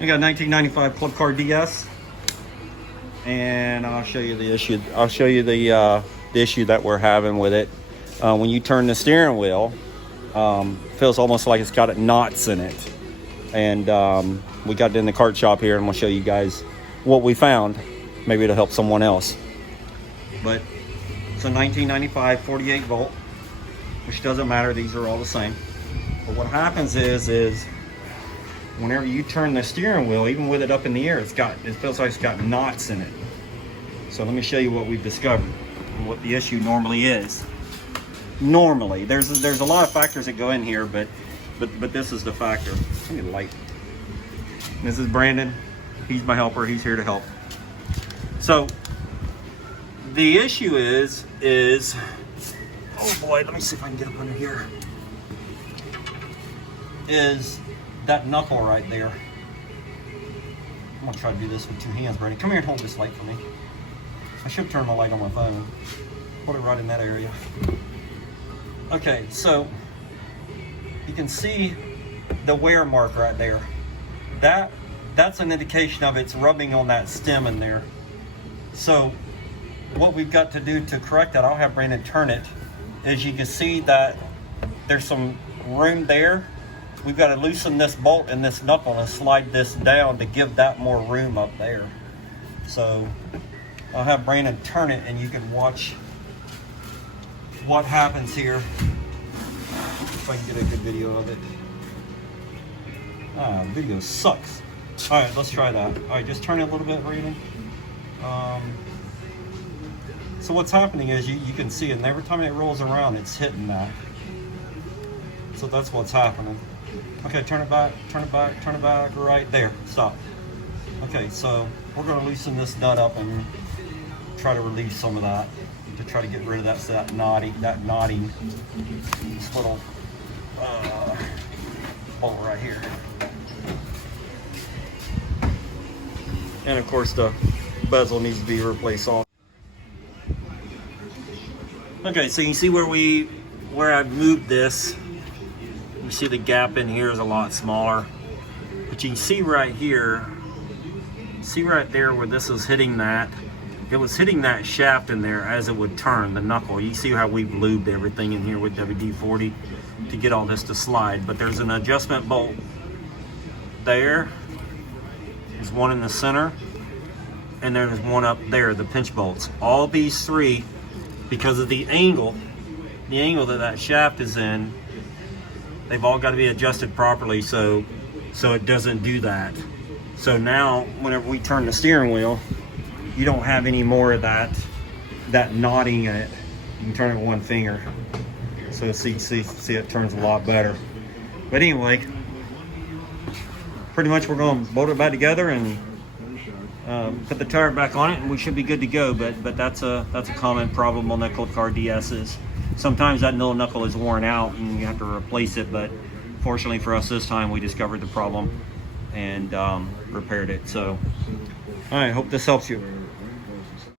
I got a 1995 Club Car DS, and I'll show you the issue. I'll show you the issue that we're having with it. When you turn the steering wheel, feels almost like it's got knots in it. And we got it in the kart shop here, and we'll show you guys what we found. Maybe it'll help someone else. But it's a 1995 48 volt, which doesn't matter. These are all the same. But what happens is whenever you turn the steering wheel, even with it up in the air, it feels like it's got knots in it. So let me show you what we've discovered and what the issue normally is. Normally, there's a lot of factors that go in here, but this is the factor. Give me the light. This is Brandon. He's my helper. He's here to help. So the issue is oh boy, let me see if I can get up under here. Is that knuckle right there. I'm gonna try to do this with two hands, Brandon. Come here and hold this light for me. I should turn my light on my phone. Put it right in that area. Okay, so you can see the wear mark right there. That's an indication of it's rubbing on that stem in there. So what we've got to do to correct that, I'll have Brandon turn it, is you can see that there's some room there. We've got to loosen this bolt and this knuckle and slide this down to give that more room up there. So I'll have Brandon turn it and you can watch what happens here. If I can get a good video of it. Video sucks. All right, let's try that. All right, just turn it a little bit, Brandon. So what's happening is you can see it, and every time it rolls around, it's hitting that. So that's what's happening. Okay, turn it back, right there, stop. Okay, so we're gonna loosen this nut up and try to release some of that, to try to get rid of that knotting, this little bolt right here. And of course the bezel needs to be replaced also. Okay, so you see where I've moved this. You see the gap in here is a lot smaller, but you can see right here, see right there where this is hitting that, it was hitting that shaft in there as it would turn the knuckle. You see how we've lubed everything in here with WD-40 to get all this to slide, but there's an adjustment bolt there, there's one in the center, and there's one up there, the pinch bolts. All these three, because of the angle that shaft is in, they've all got to be adjusted properly so it doesn't do that. So now whenever we turn the steering wheel, you don't have any more of that knotting in it. You can turn it with one finger. So see it turns a lot better. But anyway, pretty much we're going to bolt it back together and put the tire back on it, and we should be good to go. But that's a common problem on the Club Car DS's. Sometimes that middle knuckle is worn out and you have to replace it, but fortunately for us this time, we discovered the problem and repaired it. So, all right, hope this helps you.